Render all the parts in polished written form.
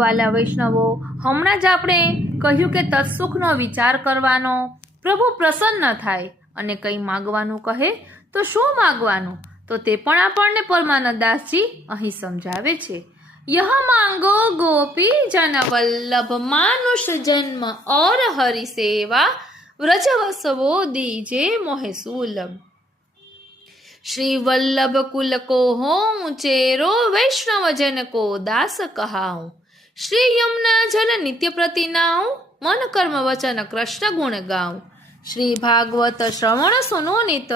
વાલા વૈષ્ણવો, હમણાં જ આપણે કહ્યું કે તત્સુખનો વિચાર કરવાનો, પ્રભુ પ્રસન્ન થાય અને કંઈ માગવાનું કહે તો શું માગવાનું, તો તે પણ આપણને પરમાનંદાસજી અહીં સમજાવે છે. યહ માંગો ગોપી જન વલ્લભ માનુષ જન્મ और हरि सेवा व्रजवसवो दीजे मोहे सुलभ. श्री वल्लभ कुल को हो चेरो वैष्णव जन को दास कहाऊं. श्री यमुना जल नित्य प्रतिनाऊं मन कर्म वचन कृष्ण गुण गाऊं. श्री भागवत श्रवण सुनो नित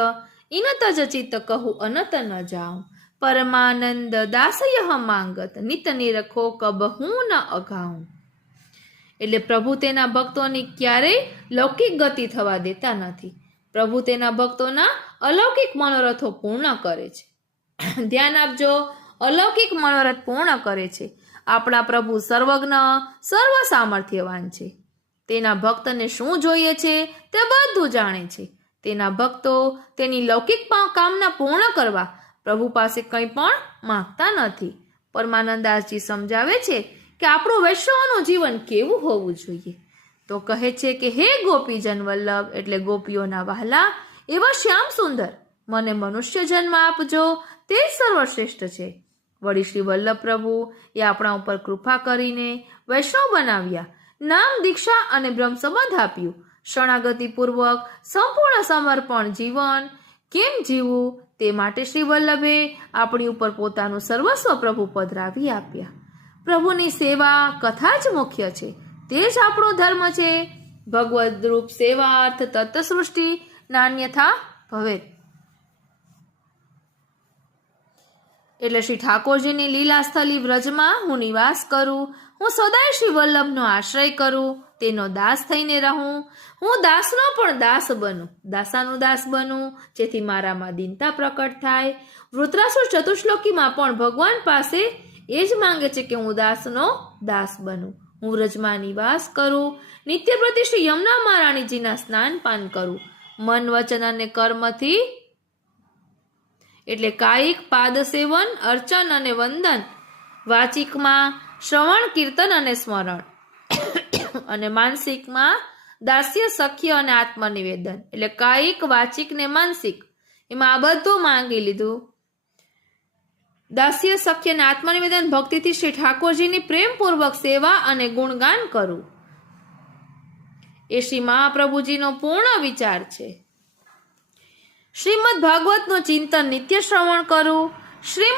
इनत चित कहू अनत न जाऊं. परमानंद दास यह માંગત નિત નિરખો કબહુ ન અગાઉં. એટલે પ્રભુ તેના ભક્તોની ક્યારેય લૌકિક ગતિ થવા દેતા નથી. પ્રભુ તેના ભક્તોના અલૌકિક મનોરથો પૂર્ણ કરે છે. ધ્યાન આપજો, અલૌકિક મનોરથ પૂર્ણ કરે છે. આપણા પ્રભુ સર્વજ્ઞ સર્વ સામર્થ્યવાન છે. તેના ભક્તને શું જોઈએ છે તે બધું જાણે છે. તેના ભક્તો તેની લૌકિક કામના પૂર્ણ કરવા પ્રભુ પાસે કંઈ પણ માંગતા નથી. પરમાનંદાસજી સમજાવે છે કે આપણું વૈષ્ણવનું જીવન કેવું હોવું જોઈએ. તો કહે છે કે હે ગોપીજન વલ્લભ એટલે ગોપીઓના વહાલા એવા શ્યામ સુંદર, મને મનુષ્ય જન્મ આપજો, તે જ સર્વશ્રેષ્ઠ છે. વળી શ્રી વલ્લભ પ્રભુ એ આપણા ઉપર કૃપા કરીને વૈષ્ણવ બનાવ્યા, નામ દીક્ષા અને બ્રહ્મ સંબંધ આપ્યું. શરણાગતિપૂર્વક સંપૂર્ણ સમર્પણ જીવન કેમ જીવવું તે માટે શ્રી વલ્લભે આપણી ઉપર પોતાનું સર્વસ્વ પ્રભુ પધરાવી આપ્યા. પ્રભુની સેવા કથા જ મુખ્ય છે, તે જ આપણો ધર્મ છે. ભગવદ રૂપ સેવાર્થ તત્સૃષ્ટિ નાન્યથા ભવેત. એટલે શ્રી ઠાકોરજીની લીલાસ્થલી વ્રજમાં હું નિવાસ કરું, હું સદાય શ્રી વલ્લભનો આશ્રય કરું, તેનો દાસ થઈને રહું, હું દાસનો પણ દાસ બનું, દાસાનું દાસ બનું, જેથી મારામાં દીનતા પ્રકટ થાય. વૃત્રાસુર ચતુશ્લોકીમાં પણ ભગવાન પાસે એ જ માંગે છે કે હું દાસનો દાસ બનું, હું વ્રજમાં નિવાસ કરું, નિત્ય પ્રતિ શ્રી યમુના મહારાણીજીના સ્નાન પાન કરું, મન વચન અને કર્મથી એટલે કાયિક પાદ સેવન અર્ચન અને વંદન, વાચિકમાં શ્રવણ કીર્તન અને સ્મરણ અને માનસિકમાં દાસ્ય સખ્ય અને આત્મનિવેદન. એટલે કાયિક વાચિક ને માનસિક એમાં આ બધું માંગી લીધું. દાસ્ય સખ્ય અને આત્મનિવેદન ભક્તિથી શ્રી ઠાકોરજીની પ્રેમપૂર્વક સેવા અને ગુણગાન કરું એ શ્રી મહાપ્રભુજીનો પૂર્ણ વિચાર છે. શ્રીમદ ભાગવતનું ચિંતન નિત્ય શ્રવણ કરું, શ્રીમદ